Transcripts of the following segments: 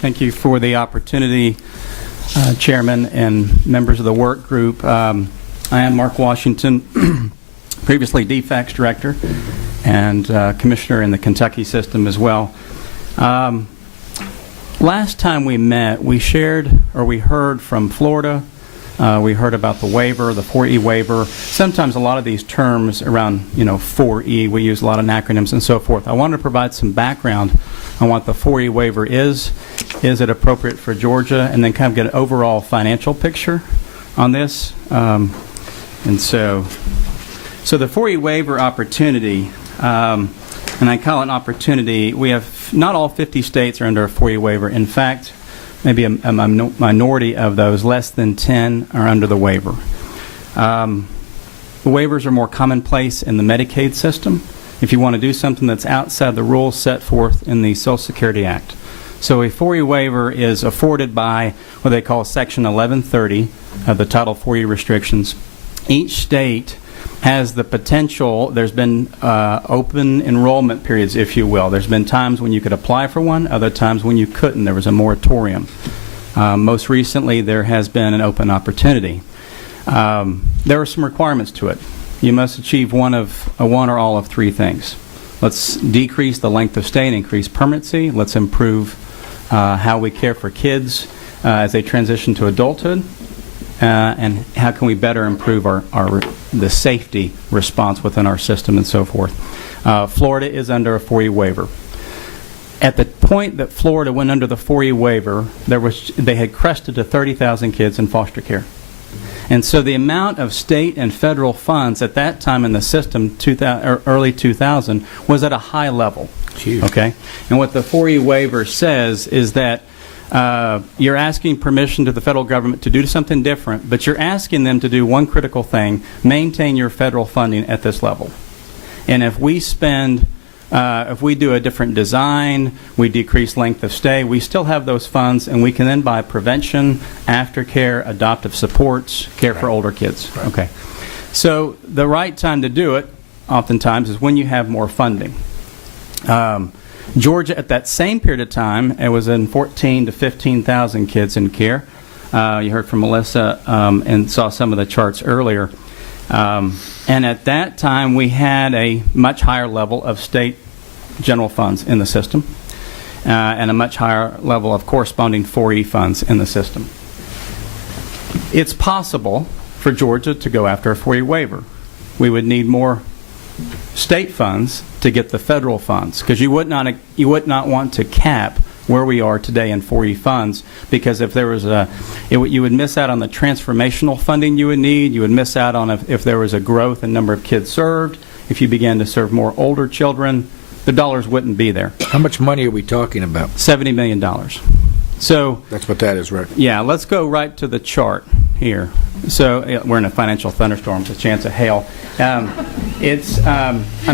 Thank you for the opportunity, Chairman and members of the work group. I am Mark Washington, previously DFACS Director and Commissioner in the Kentucky system as well. Last time we met, we heard from Florida. We heard about the waiver, the 4E waiver. Sometimes a lot of these terms around, 4E, we use a lot of acronyms and so forth. I wanted to provide some background on what the 4E waiver is it appropriate for Georgia, and then kind of get an overall financial picture on this. So the 4E waiver opportunity, and I call it an opportunity, we have, not all 50 states are under a 4E waiver. In fact, maybe a minority of those, less than 10, are under the waiver. The waivers are more commonplace in the Medicaid system if you want to do something that's outside the rules set forth in the Social Security Act. So a 4E waiver is afforded by what they call Section 1130 of the Title 4E restrictions. Each state has the potential. There's been open enrollment periods, if you will. There's been times when you could apply for one, other times when you couldn't. There was a moratorium. Most recently, there has been an open opportunity. There are some requirements to it. You must achieve one or all of three things. Let's decrease the length of stay and increase permanency. Let's improve how we care for kids as they transition to adulthood. And how can we better improve the safety response within our system and so forth. Florida is under a 4E waiver. At the point that Florida went under the 4E waiver, they had crested to 30,000 kids in foster care. And so the amount of state and federal funds at that time in the system, early 2000, was at a high level. Huge. Okay? And what the 4E waiver says is that you're asking permission to the federal government to do something different, but you're asking them to do one critical thing: maintain your federal funding at this level. And if we do a different design, we decrease length of stay, we still have those funds, and we can then buy prevention, aftercare, adoptive supports, care for older kids. Right. Okay. So the right time to do it, oftentimes, is when you have more funding. Georgia, at that same period of time, it was in 14 to 15,000 kids in care. You heard from Melissa and saw some of the charts earlier. And at that time, we had a much higher level of state general funds in the system and a much higher level of corresponding 4E funds in the system. It's possible for Georgia to go after a 4E waiver. We would need more state funds to get the federal funds, because you would not want to cap where we are today in 4E funds, because if there was you would miss out on the transformational funding you would need. You would miss out on if there was a growth in number of kids served. If you began to serve more older children, the dollars wouldn't be there. How much money are we talking about? $70 million. So that's what that is, right? Yeah, let's go right to the chart here. So we're in a financial thunderstorm, it's a chance of hail. I'm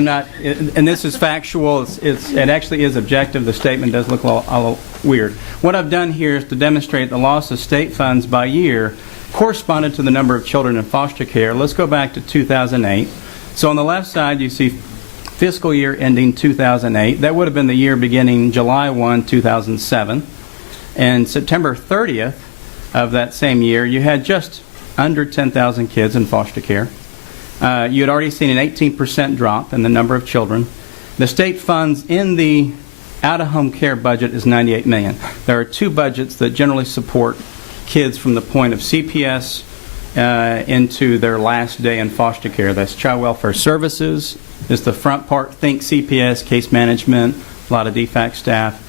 not, and this is factual. It actually is objective. The statement does look a little weird. What I've done here is to demonstrate the loss of state funds by year corresponded to the number of children in foster care. Let's go back to 2008. So on the left side, you see fiscal year ending 2008. That would have been the year beginning July 1, 2007. And September 30th of that same year, you had just under 10,000 kids in foster care. You had already seen an 18% drop in the number of children. The state funds in the out-of-home care budget is $98 million. There are two budgets that generally support kids from the point of CPS into their last day in foster care. That's Child Welfare Services is the front part. Think CPS, case management, a lot of DFACS staff.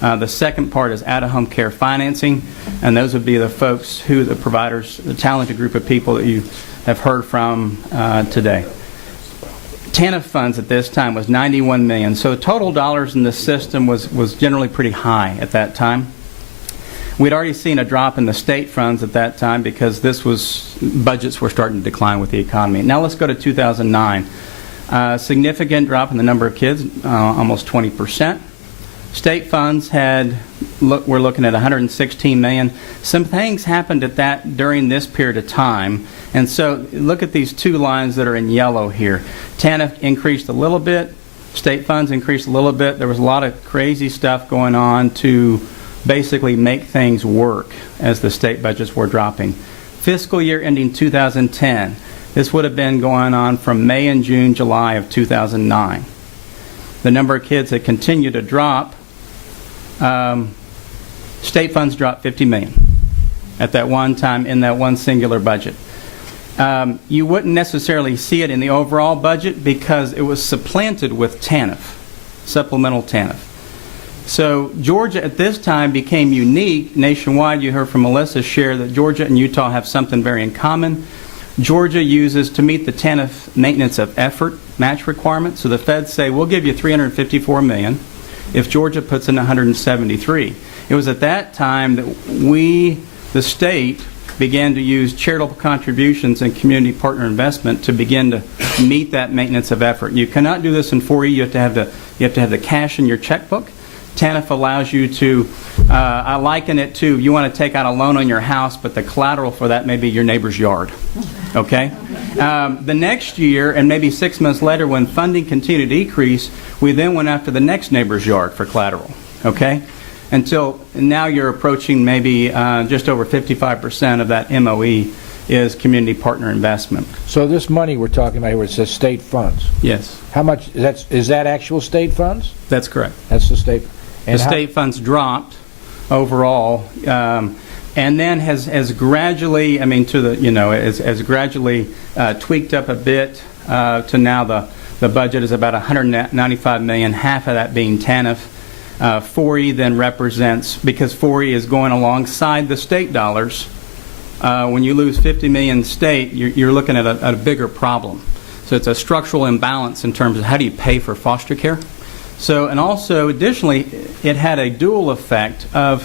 The second part is out-of-home care financing, and those would be the folks the providers, the talented group of people that you have heard from today. TANF funds at this time was $91 million. So total dollars in the system was generally pretty high at that time. We'd already seen a drop in the state funds at that time because budgets were starting to decline with the economy. Now let's go to 2009. Significant drop in the number of kids, almost 20%. State funds we're looking at $116 million. Some things happened during this period of time. And so look at these two lines that are in yellow here. TANF increased a little bit. State funds increased a little bit. There was a lot of crazy stuff going on to basically make things work as the state budgets were dropping. Fiscal year ending 2010, this would have been going on from May and June, July of 2009. The number of kids that continue to drop, state funds dropped $50 million at that one time in that one singular budget. You wouldn't necessarily see it in the overall budget because it was supplanted with TANF, supplemental TANF. So Georgia at this time became unique. Nationwide, you heard from Melissa share that Georgia and Utah have something very in common. Georgia uses, to meet the TANF maintenance of effort match requirement, so the feds say, we'll give you $354 million if Georgia puts in 173. It was at that time that we, the state, began to use charitable contributions and community partner investment to begin to meet that maintenance of effort. You cannot do this in 4E. You have to have the cash in your checkbook. TANF allows you to, I liken it to, you want to take out a loan on your house, but the collateral for that may be your neighbor's yard. Okay? The next year, and maybe 6 months later, when funding continued to decrease, we then went after the next neighbor's yard for collateral. Okay? Until now you're approaching maybe just over 55% of that MOE is community partner investment. So this money we're talking about here, where it says state funds, Yes, how much, is that actual state funds? that's correct. That's the state. The state funds dropped overall, and then has gradually, I mean, to the, has gradually tweaked up a bit to now the budget is about $195 million, half of that being TANF. 4E then represents, because 4E is going alongside the state dollars, when you lose $50 million state, you're looking at a bigger problem. So it's a structural imbalance in terms of how do you pay for foster care. So, and also additionally, it had a dual effect of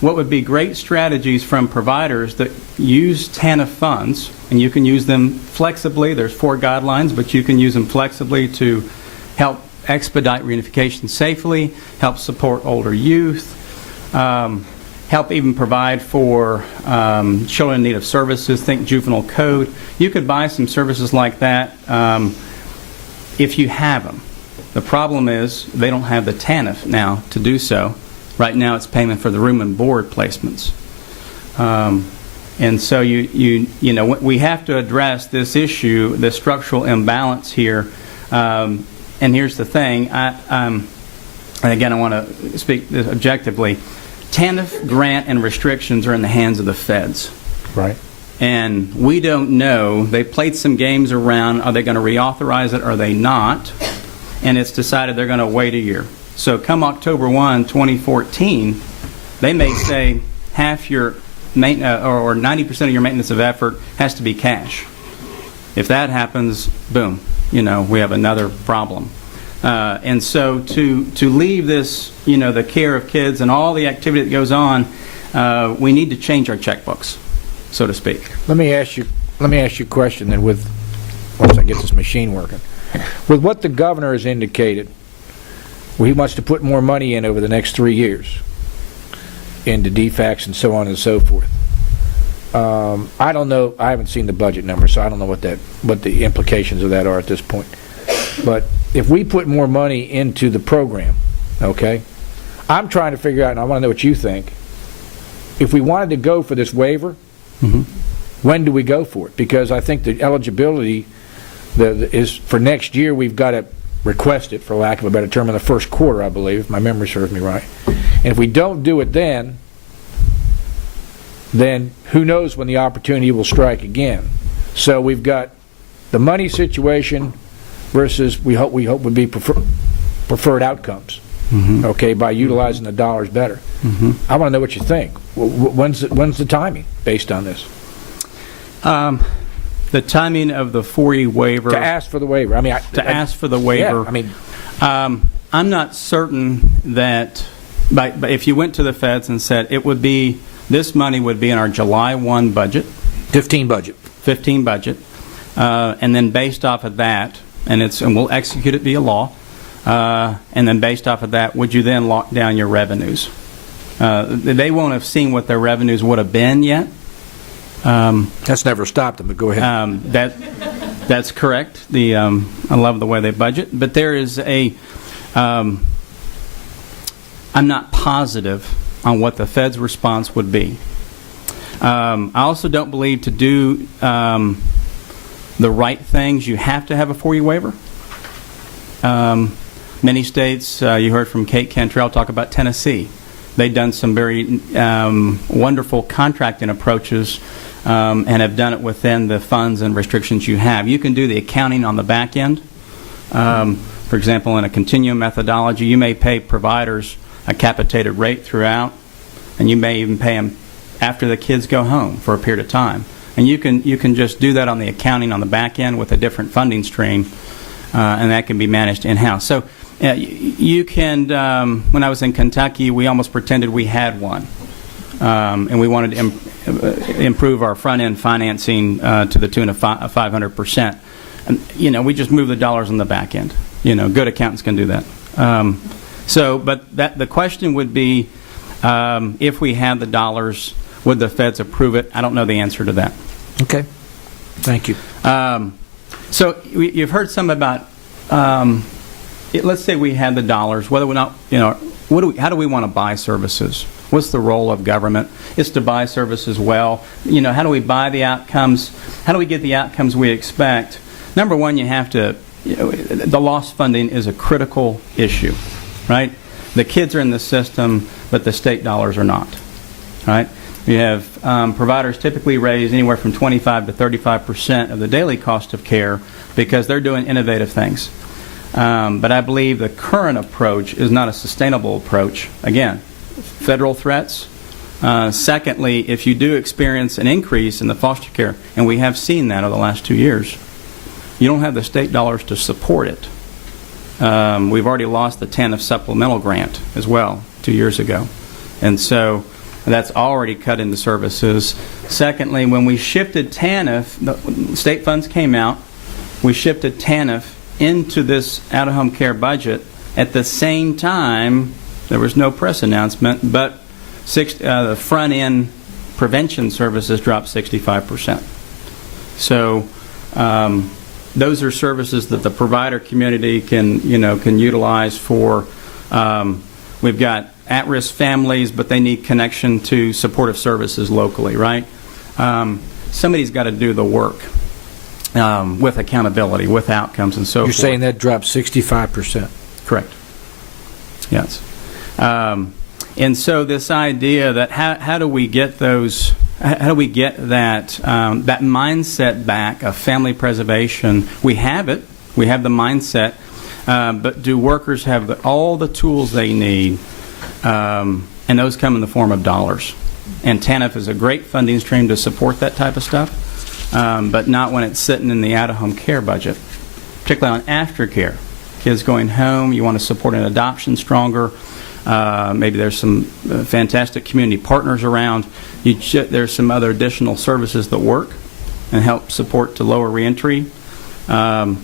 what would be great strategies from providers that use TANF funds, and you can use them flexibly. There's 4 guidelines, but you can use them flexibly to help expedite reunification safely, help support older youth, help even provide for children in need of services, think juvenile code. You could buy some services like that if you have them. The problem is they don't have the TANF now to do so. Right now it's payment for the room and board placements. And so we have to address this issue, the structural imbalance here. And here's the thing, and again I want to speak objectively, TANF grant and restrictions are in the hands of the feds. Right. And we don't know, they played some games around, are they going to reauthorize it or are they not? And it's decided they're going to wait a year. So come October 1, 2014, they may say half your or 90% of your maintenance of effort has to be cash. If that happens, boom, we have another problem. And so to leave this, the care of kids and all the activity that goes on, we need to change our checkbooks, so to speak. Let me ask you a question then, once I get this machine working. With what the governor has indicated, he wants to put more money in over the next 3 years into DFACs and so on and so forth. I don't know. I haven't seen the budget number, so I don't know what the implications of that are at this point. But if we put more money into the program, okay, I'm trying to figure out, and I want to know what you think. If we wanted to go for this waiver, when do we go for it? Because I think the eligibility is for next year. We've got to request it, for lack of a better term, in the first quarter, I believe, if my memory serves me right. And if we don't do it then who knows when the opportunity will strike again. So we've got the money situation versus we hope would be preferred outcomes. Okay, by utilizing the dollars better. I want to know what you think. When's the timing based on this? The timing of the 4E waiver. To ask for the waiver. Ask for the waiver. Yeah, I'm not certain that, but if you went to the feds and said this money would be in our July 1 budget. 15 budget. And then based off of that, and we'll execute it via law, and then based off of that, would you then lock down your revenues? They won't have seen what their revenues would have been yet. That's never stopped them, but go ahead. That's correct. I love the way they budget, but there is I'm not positive on what the Fed's response would be. I also don't believe to do the right things, you have to have a 4-year waiver. Many states, you heard from Kate Cantrell talk about Tennessee. They've done some very wonderful contracting approaches and have done it within the funds and restrictions you have. You can do the accounting on the back end. For example, in a continuum methodology, you may pay providers a capitated rate throughout, and you may even pay them after the kids go home for a period of time. And you can just do that on the accounting on the back end with a different funding stream, and that can be managed in-house. So you can, when I was in Kentucky, we almost pretended we had one. And we wanted to improve our front-end financing to the tune of 500%. And, we just move the dollars on the back end. Good accountants can do that. But the question would be, if we had the dollars, would the feds approve it? I don't know the answer to that. Okay. Thank you. So you've heard some about, let's say we had the dollars, whether or not, how do we want to buy services? What's the role of government? It's to buy services well. How do we buy the outcomes? How do we get the outcomes we expect? Number one, you have to, the loss funding is a critical issue, right? The kids are in the system, but the state dollars are not, right? You have providers typically raise anywhere from 25 to 35% of the daily cost of care because they're doing innovative things. But I believe the current approach is not a sustainable approach. Again, federal threats. Secondly, if you do experience an increase in the foster care, and we have seen that over the last 2 years, you don't have the state dollars to support it. We've already lost the TANF supplemental grant as well 2 years ago. And so that's already cut into services. Secondly, when we shifted TANF, the state funds came out, we shifted TANF into this out-of-home care budget. At the same time, there was no press announcement, but the front-end prevention services dropped 65%. So those are services that the provider community can utilize for. We've got at-risk families, but they need connection to supportive services locally, right? Somebody's got to do the work with accountability, with outcomes, and so forth. You're saying that dropped 65%? Correct. Yes. And so this idea that how do we get those? How do we get that that mindset back of family preservation? We have it. We have the mindset, but do workers have all the tools they need? And those come in the form of dollars. And TANF is a great funding stream to support that type of stuff, but not when it's sitting in the out-of-home care budget, particularly on aftercare. Kids going home, you want to support an adoption stronger. Maybe there's some fantastic community partners around. There's some other additional services that work and help support to lower reentry. And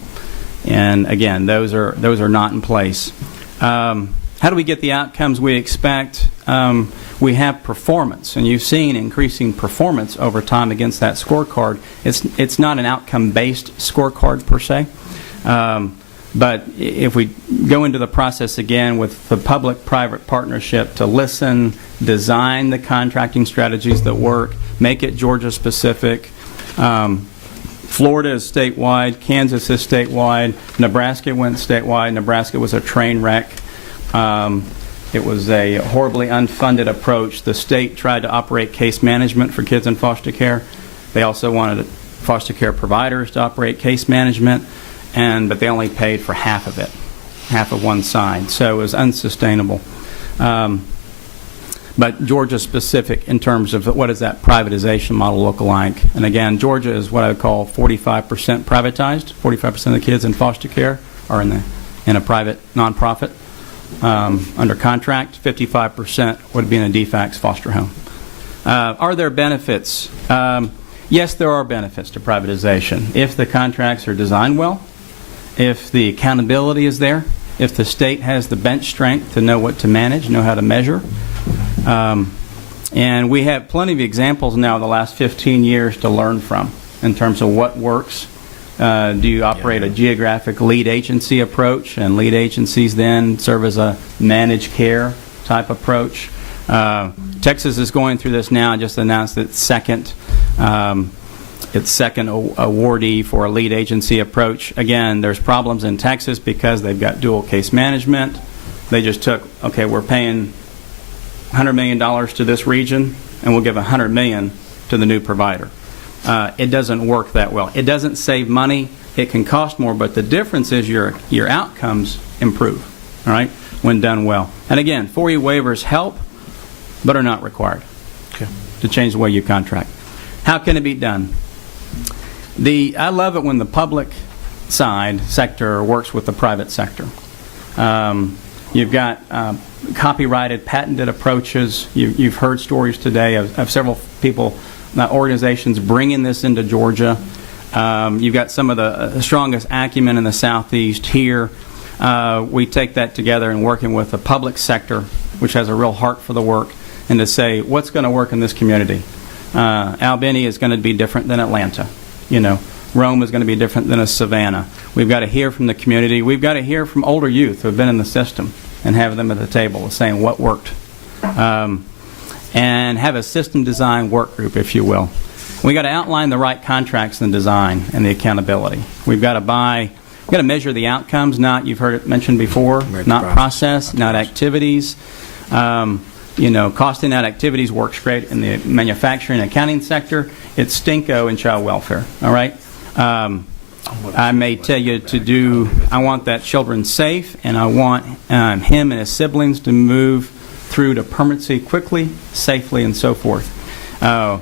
again, those are not in place. How do we get the outcomes we expect? We have performance, and you've seen increasing performance over time against that scorecard. It's not an outcome-based scorecard per se. But if we go into the process again with the public-private partnership to listen, design the contracting strategies that work, make it Georgia-specific. Florida is statewide. Kansas is statewide. Nebraska went statewide. Nebraska was a train wreck. It was a horribly unfunded approach. The state tried to operate case management for kids in foster care. They also wanted foster care providers to operate case management. But they only paid for half of it, half of one side. So it was unsustainable. But Georgia specific in terms of what does that privatization model look like. And again, Georgia is what I would call 45% privatized. 45% of the kids in foster care are in a private nonprofit under contract. 55% would be in a DFACS foster home. Are there benefits? Yes, there are benefits to privatization. If the contracts are designed well, if the accountability is there, if the state has the bench strength to know what to manage, know how to measure. And we have plenty of examples now in the last 15 years to learn from in terms of what works. Do you operate a geographic lead agency approach, and lead agencies then serve as a managed care type approach? Texas is going through this now. Just announced its second awardee for a lead agency approach. Again, there's problems in Texas because they've got dual case management. They just took, okay, we're paying $100 million to this region, and we'll give $100 million to the new provider. It doesn't work that well. It doesn't save money. It can cost more, but the difference is your outcomes improve, all right, when done well. And again, 4E waivers help, but are not required to change the way you contract. How can it be done? I love it when the public sector works with the private sector. You've got copyrighted, patented approaches. You've heard stories today of several people, organizations bringing this into Georgia. You've got some of the strongest acumen in the Southeast here. We take that together and working with the public sector, which has a real heart for the work, and to say what's going to work in this community. Albany is going to be different than Atlanta. Rome is going to be different than a Savannah. We've got to hear from the community. We've got to hear from older youth who have been in the system and have them at the table saying what worked. And have a system design work group, if you will. We've got to outline the right contracts and design and the accountability. We've got to measure the outcomes, you've heard it mentioned before, not process, not activities. Costing out activities works great in the manufacturing and accounting sector. It's stinko in child welfare, all right? I may tell you I want that children safe, and I want him and his siblings to move through to permanency quickly, safely, and so forth. But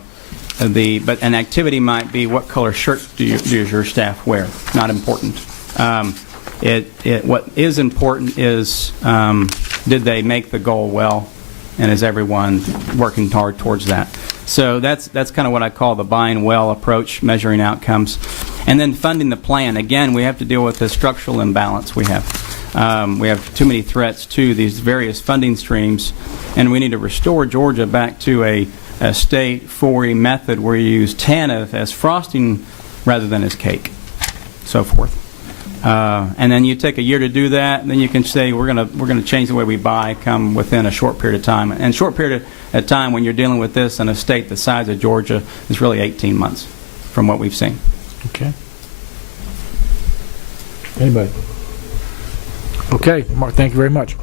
an activity might be, what color shirt does your staff wear? Not important. What is important is, did they make the goal well, and is everyone working hard towards that? So that's kind of what I call the buying well approach, measuring outcomes. And then funding the plan. Again, we have to deal with the structural imbalance we have. We have too many threats to these various funding streams, and we need to restore Georgia back to a state 4E method where you use TANF as frosting rather than as cake, so forth. And then you take a year to do that, and then you can say we're going to change the way we buy come within a short period of time. And short period of time when you're dealing with this in a state the size of Georgia is really 18 months from what we've seen. Okay. Anybody? Okay, Mark, thank you very much.